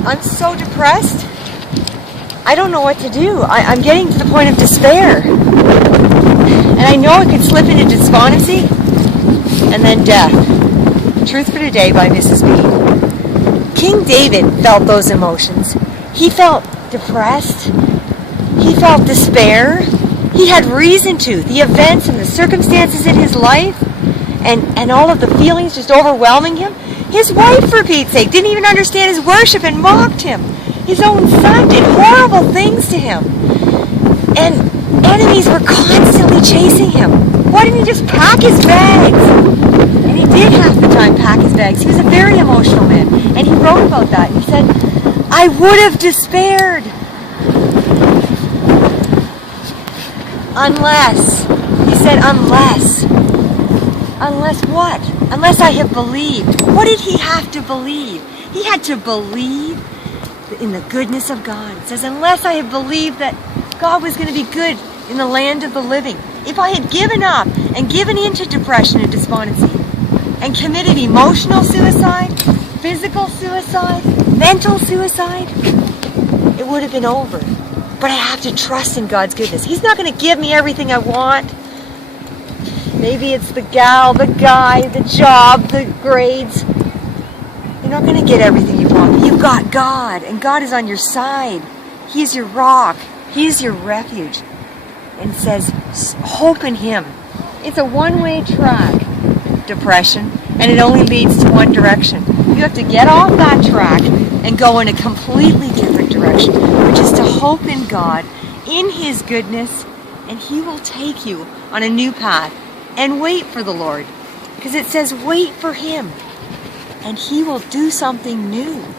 I'm so depressed. I don't know what to do. I'm getting to the point of despair. And I know it could slip into despondency and then death. Truth for Today by Mrs. B. King David felt those emotions. He felt depressed. He felt despair. He had reason to. The events and the circumstances in his life and all of the feelings just overwhelming him. His wife, for Pete's sake, didn't even understand his worship and mocked him. His own son did horrible things to him. And enemies were constantly chasing him. Why didn't he just pack his bags? And he did half the time pack his bags. He was a very emotional man. And he wrote about that. He said, I would have despaired unless, he said, unless what? Unless I have believed. What did he have to believe? He had to believe in the goodness of God. It says, unless I have believed that God was going to be good in the land of the living. If I had given up and given in to depression and despondency and committed emotional suicide, physical suicide, mental suicide, it would have been over. But I have to trust in God's goodness. He's not going to give me everything I want. Maybe it's the gal, the guy, the job, the grades. You're not going to get everything you want. But you've got God, and God is on your side. He's your rock. He's your refuge. And it says, hope in Him. It's a one-way track, depression, and it only leads to one direction. You have to get off that track and go in a completely different direction, which is to hope in God, in His goodness, and He will take you on a new path. And wait for the Lord, because it says wait for Him, and He will do something new.